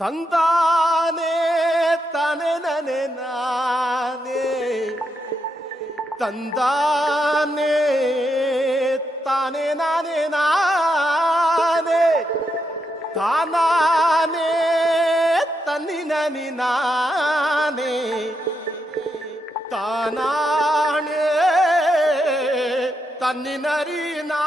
ತಂದಾನೆ ತಾನೆ ನನೆ ನಾನೇ ತಂದಾನೆ ತಾನೆ ನಾನೇ ನಾನೇ ತಾನಾನೆ ತನ್ನಿ ನನಿ ನಾನೇ ತಾನಾಣೆ ತನ್ನಿ ನರಿ ನಾ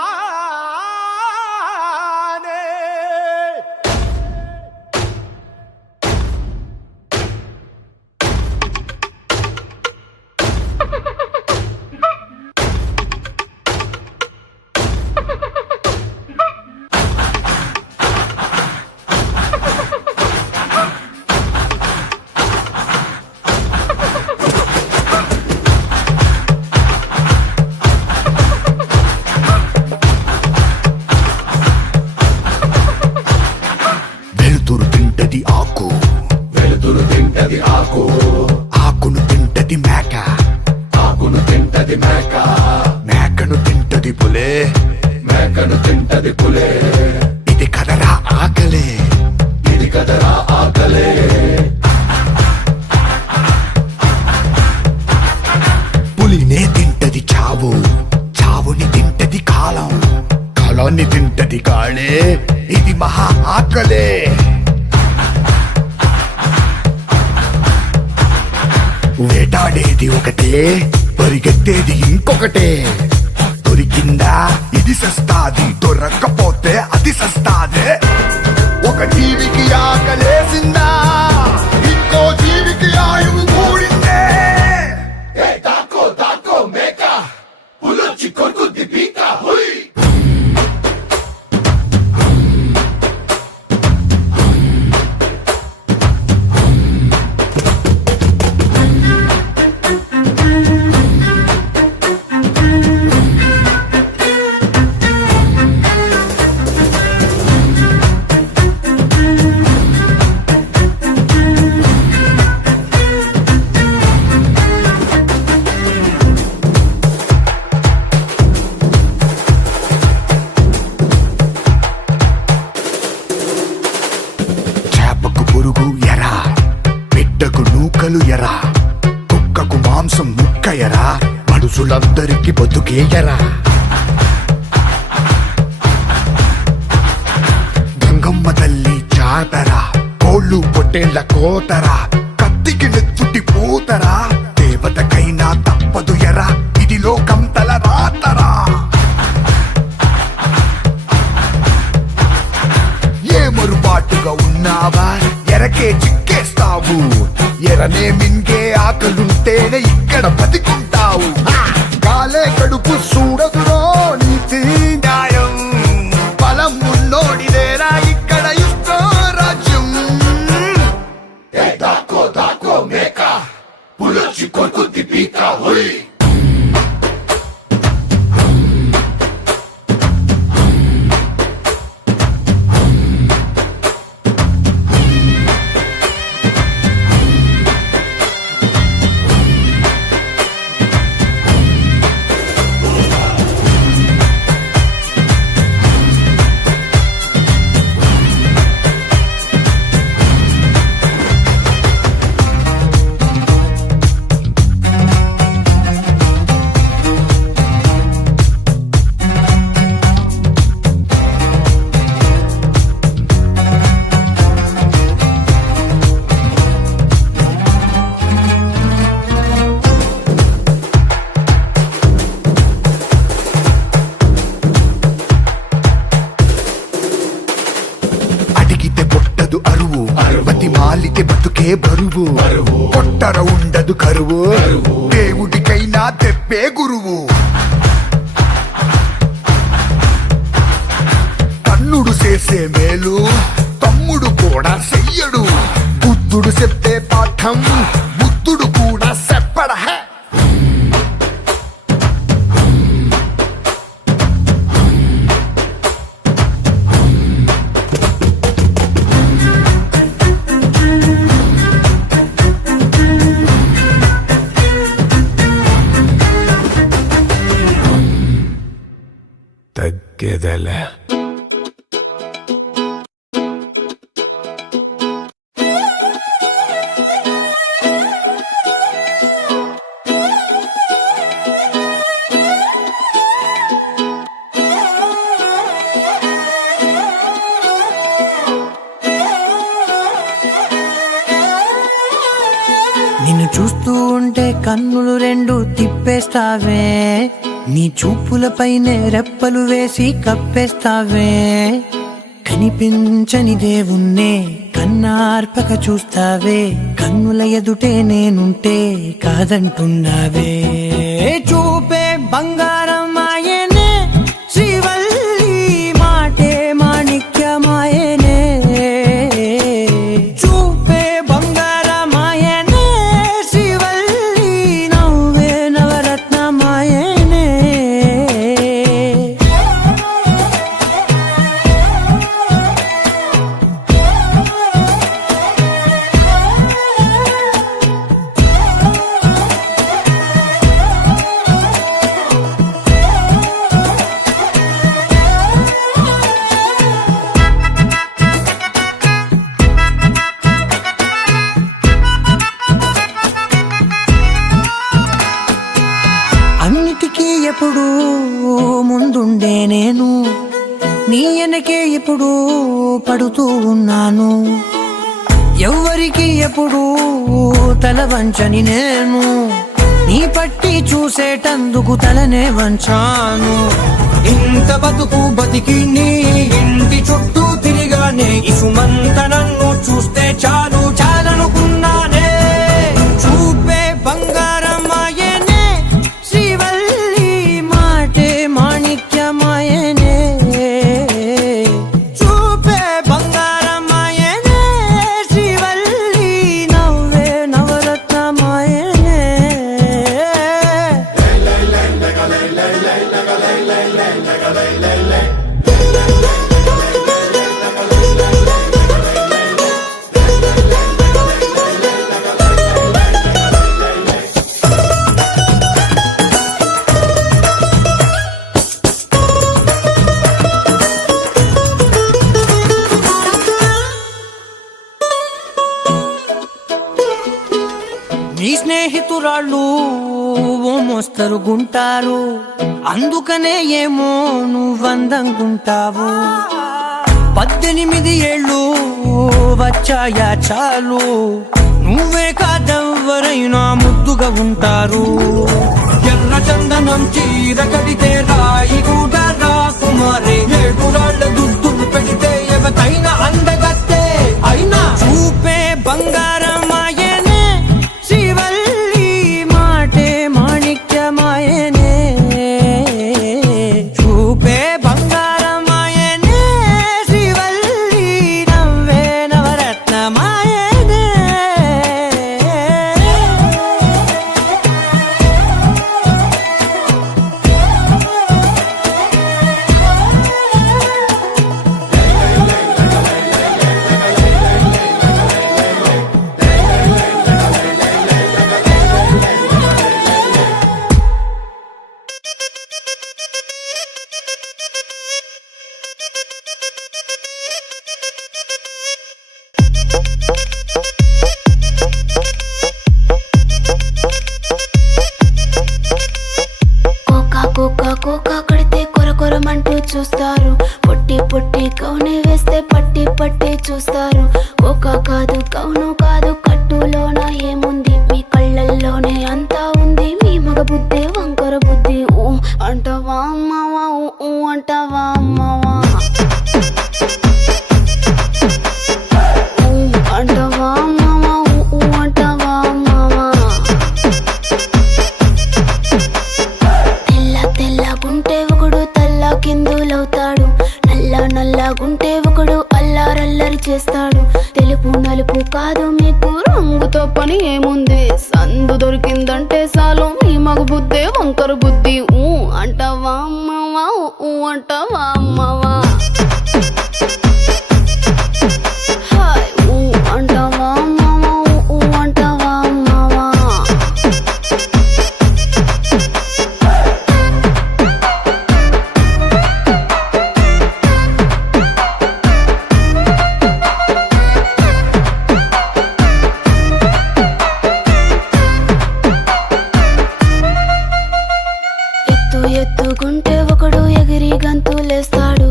వెలుతురు తింటది ఆకు ఆకును తింటది మేక ఆకును తింటది మేక మేకను తింటది పులే మేకను తింటది పులే ఇది కదరా ఆకలే ఇది కదరా ఆకలే పులినే తింటది చావు చావుని తింటది కాలం కాలాన్ని తింటది కాళే ఇది మహా ఆకలే వేటాడేది ఒకటే పరిగెత్తేది ఇంకొకటే దొరికిందా ఇది సస్తాది దొరక్కపోతే అది సస్తాదే ఒక జీవికి ఆకలేసిందా ఇంకో జీవికి ఆయువు కూడిందే దాకో దాకో మేక పులొచ్చి కొరుకుద్ది పీక హుయ్ పురుగు ఎరా బిడ్డకు నూకలు ఎరా కుక్కకు మాంసం ముక్క ఎరా మనుషులందరికి బతుకే ఎరా గంగమ్మ తల్లి జాతరా కోళ్ళు పొట్టేళ్ల కోతరా కత్తికి నెత్తుటి పూతరా దేవతకైనా తప్పదు ఎరా ఇది లోకం తల రాతరా ఏ మరుపాటుగా ఉన్నావా ఎరకే చిక్కేస్తావు ఎరనే మింగే ఆకలుంటేనే ఇక్కడ బతికుంటావు కాలే కడుపు చూడదురో నీతి న్యాయం బలం ఉన్నోడిదేరా ఇక్కడ ఇష్టో రాజ్యం దాకో దాకో మేక పులొచ్చి కొరుకుద్ది పీక హుయ్ అరువు బతి మాలితే బతుకే బరువు కొట్టర ఉండదు కరువు దేవుడికైనా తెప్పే గురువు తన్నుడు చేసే మేలు తమ్ముడు కూడా చెయ్యడు బుద్ధుడు చెప్పే పాఠం బుద్ధుడు కూడా చెప్పడ తగ్గేదలే నిన్ను చూస్తూ ఉంటే కన్నులు రెండు తిప్పేస్తావే, నీ చూపులపైనే రెప్పలు వేసి కప్పేస్తావే. కనిపించని దేవుణ్ణే కన్నార్పక చూస్తావే, కన్నుల ఎదుటే నేనుంటే కాదంటున్నావే. చూపే బంగారం ఆయనే శ్రీవల్లి, మాటే మాణిక్యమాయనే. చూపే బంగారం ఆయనే శ్రీవల్లి, నవ్వే నవరత్నమాయనే. అన్నిటికీ ఎప్పుడు ముందుండే నేను, నీ వెనకే ఎప్పుడు పడుతూ ఉన్నాను. ఎవ్వరికి ఎప్పుడు తల వంచని నేను, నీ పట్టి చూసేటందుకు తలనే వంచాను. ఇంత బతుకు బతికి నీ ఇంటి చుట్టూ తిరిగానే, ఇసుమంత నన్ను చూస్తే చాలు చాలనుకున్నానే. చూపే బంగారం ఆయనే శ్రీవల్లి, మాటే మాణిక్యమాయనే. చూపే బంగారం ఆయనే శ్రీవల్లి, నవ్వే నవరత్నమాయనే. నీ స్నేహితురాళ్ళు ఓ మోస్తరుగుంటారు, అందుకనే ఏమో నువ్వందంగుంటావు. 18 ఏళ్ళు వచ్చాయా చాలు, నువ్వే కాదెవ్వరైనా ముద్దుగా ఉంటారు. ఎర్ర చందనం చీర కడితే రాయి కూడా రాకుమారి, 7 రాళ్ళ దుద్దులు పెడితే ఎవతైనా అందగత్తే అయినా. చూపే బంగారం ఆయనే శ్రీవల్లి, మాటే మాణిక్యమాయనే. చూపే బంగారం ఆయనే శ్రీవల్లి, నవ్వే నవరత్నమాయనే. కోకా కోకా కొడితే కొర కొరమంటూ చూస్తారు, పొట్టి పొట్టి కౌనే వేస్తే పట్టి పట్టి చూస్తారు. కోకా కాదు కౌను కాదు, కట్టులోన ఏముంది, మీ కళ్ళల్లోనే అంతా ఉంది. మీ మగ బుద్ధి వంకర బుద్ధి, ఊ అంటావా అమ్మవా, ఊ అంటావా అమ్మవా, ఊ అంటావా అమ్మవా, ఊ అంటావా అమ్మవా. తెల్లగుంటే ఒకడు తల్ల కిందులవుతాడు, నల్లగుంటే ఒకడు అల్లారల్లరి చేస్తాడు. తెలుపు నలుపు కాదు మీకు రంగుతో పని ఏముంది, సందు దొరికిందంటే చాలు మీ మగ బుద్ధే వంకర బుద్ధి. ఊ అంటావా అమ్మవా, ఊ అంటావా అమ్మవా, హాయ్ ఊ అంటావా అమ్మవా, ఊ అంటావా అమ్మవా. ఎత్తుకుంటే ఒకడు ఎగిరి గంతులేస్తాడు,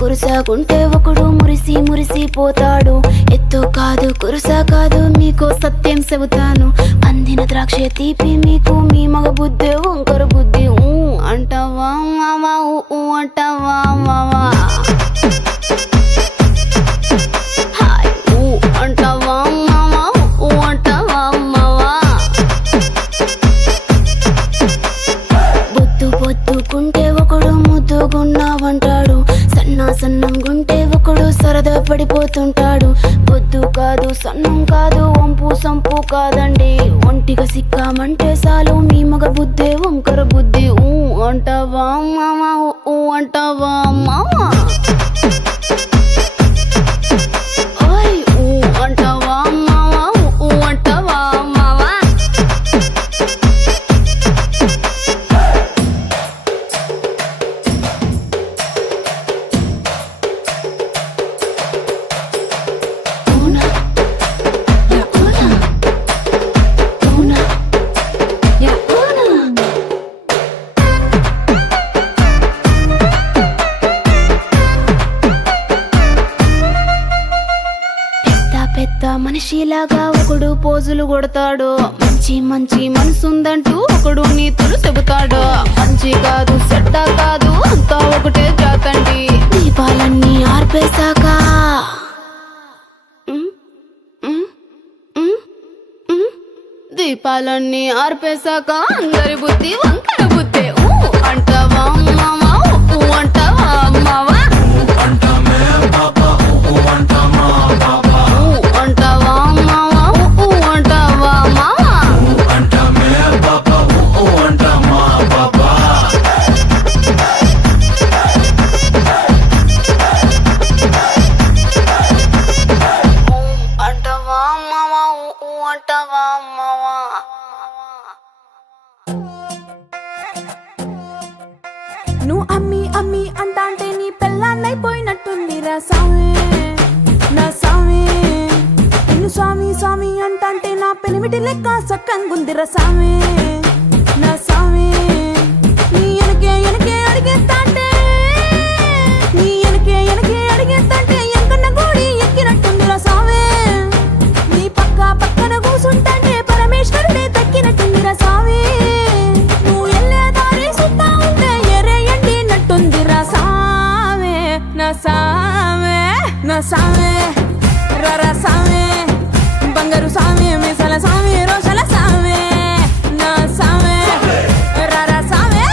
కురుసాకుంటే ఒకడు మురిసి మురిసి పోతాడు. ఎత్తు కాదు కురుసా కాదు మీకు సత్యం చెబుతాను అందిన ద్రాక్ష తీపి మీకు మీ మగ బుద్ధి వంకర బుద్ధి అంటావా మావా అంటావా మావా హాయ్ అంటావా మావా అంటావా మావా బొద్దు బొద్దుకుంటే ఒకడు ముద్దుగున్నావంటాడు సన్నం గుంటే ఒకడు సరదా పడిపోతుంటాడు బొద్దు కాదు సన్నం కాదు వంపు సంపు కాదండి ఒంటిగా సిక్కామంటే చాలు మీ మగ బుద్ధి వంకర బుద్ధి అంటావా మామా అంటావా మామా ఓయ్ అంటావా మామా అంటావా మామా పెద్ద మనిషిలాగా ఒకడు పోజులు కొడతాడు మంచి మంచి మనసుందంటూ ఒకడు నీతులు చెబుతాడు మంచి కాదు చెడ్డ కాదు అంతా ఒకటే జాతండి దీపాలన్నీ ఆర్పేశాక దీపాలన్నీ ఆర్పేశాక అందరి బుద్ధి వంకర బుద్ధి అంటావా మావా అంటావా మావా అంటావా మావా అంటావా మావా అంటావా మావా అంటావా మావా నువ్వు అమ్మి అమ్మి అంటాంటే నీ పెళ్ళాన్నైపోయినట్టుంది రా సామి నా సామి నిన్ను స్వామి స్వామి అంటాంటే నా పెనిమిటి లెక్క సక్కంగుందిరా సామి నా సామి నీ ఎనకే ఎనకే అడిగేస్తాంటే నీ ఎనకే ఎనకే అడిగేస్తాంటే ఎంకన్న గోడి ఎక్కినట్టుందిరా సామి నీ పక్కన కూసుంటాంటే పరమేశ్వరుడే తక్కినట్టుందిరా సామి నువ్వు ఎల్లే దారి సుత్తా ఉంటే ఎరేయండి నట్టుందిరా సామే నా సామే నా సామే రర సామే బంగారు సామే మిసల సామే రోషల సామే నా సామే రర సామే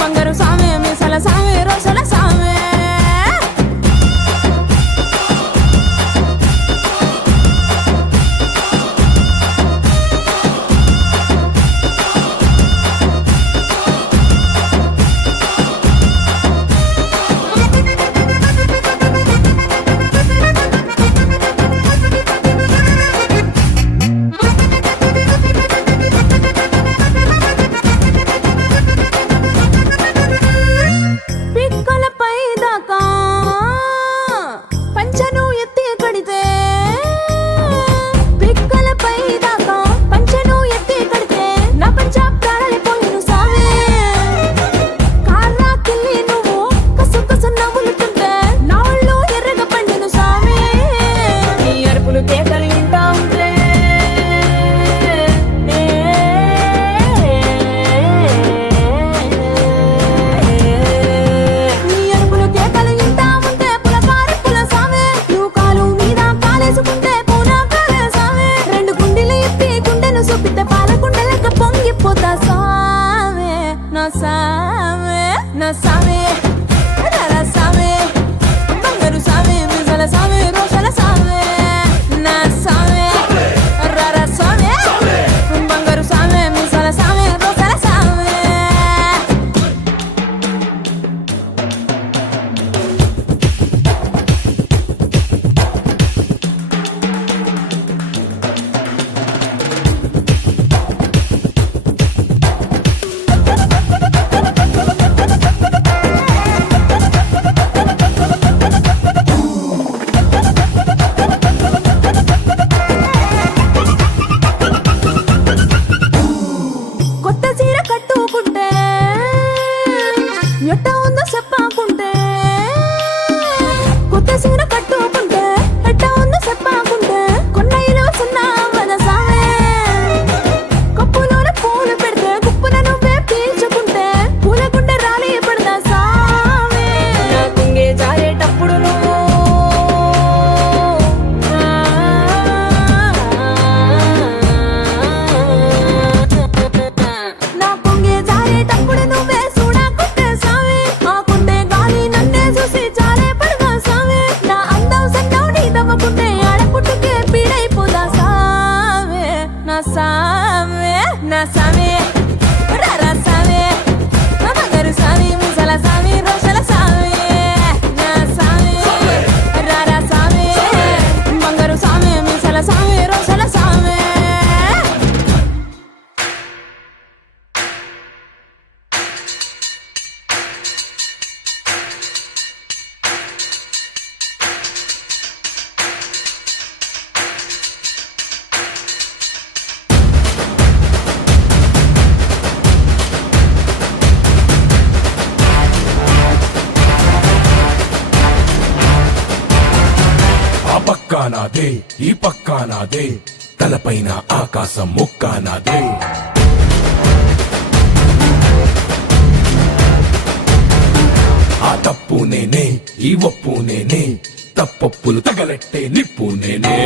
బంగారు సామే మిసల సామే రోషల సామే నాదే ఈ పక్కా నాదే తలపైన ఆకాశం ముక్కా నాదే ఆ తప్పు నేనే ఈ ఒప్పు నేనే తప్పొప్పులు తగలెట్టే నిప్పు నేనే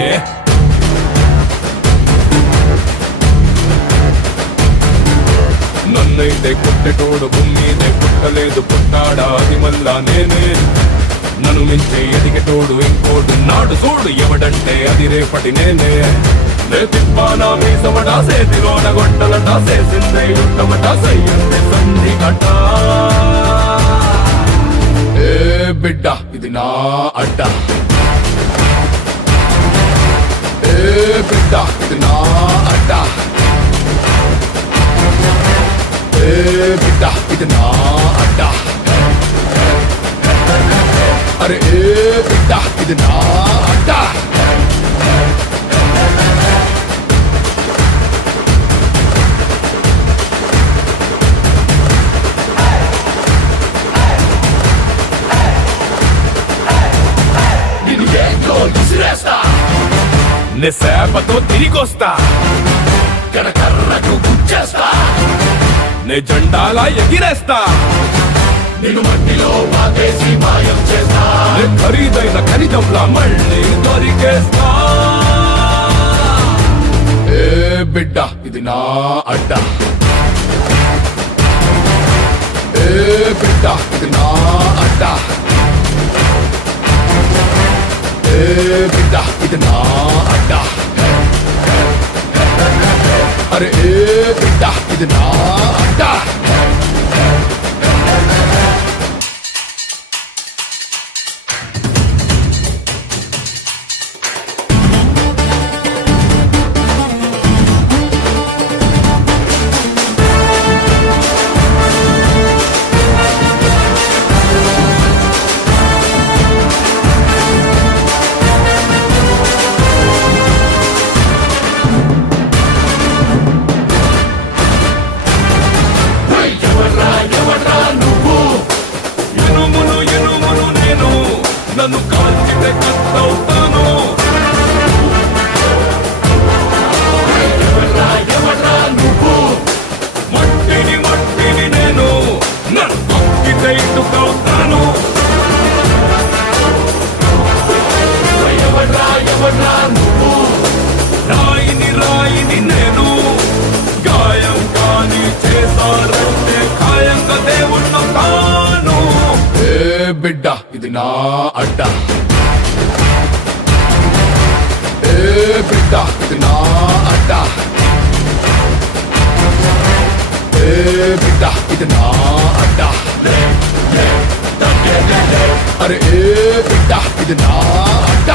నన్నైతే పుట్టెటోడు భూమిదే పుట్టలేదు పుట్టాడా అది మళ్ళా నేనే నన్ను మించే ఎదిగేటోడు ఇంకోడు నాడు చూడు ఎవడంటే అది రేపటి నేనే నే తిప్పానా మీసమటా సేతిలోన గొట్టలటా సేసిందే యుట్టమట సయ్యందే సంధి గట ఏ బిడ్డ ఇది నా అడ్డ ఏ బిడ్డ ఇది నా అడ్డ ఏ బిడ్డ ఇది నా అడ్డ అరే ఏ బిడ్డ ఇది నా అడ్డ నిన్ను ఏంటో విసిరేస్తా నే సేపతో తిరిగొస్తా కరకర్రకు గుచ్చేస్తా నే జెండాలా ఎగిరేస్తా నిన్ను మట్టిలో పాతేసి మాయం చేస్తా నే ఖరీదైన ఖనిజంలా మళ్ళీ దొరికేస్తా ఏ బిడ్డ ఇది నా అడ్డ ఏ బిడ్డ ఇది నా అడ్డ ఏ బిడ్డ ఇది నా అడ్డ అరే ఏ బిడ్డ ఇది నా అడ్డ ఎనుమును నేను నన్ను కాల్చితే కట్టవుతాను నువ్వు మట్టిని నేను నన్ను తొక్కితే ఇటుకవుతాను నువ్వు రాయిని నేను గాయం కాని చేశారంటే ఖాయంగా దేవుళ్ళ తాను ఏ బిడ్డ ఇది నా అడ్డ ఏ బిడ్డ ఇది నా అడ్డ ఏ బిడ్డ ఇది నా అడ్డ అరే ఏ బిడ్డ ఇది నా అడ్డ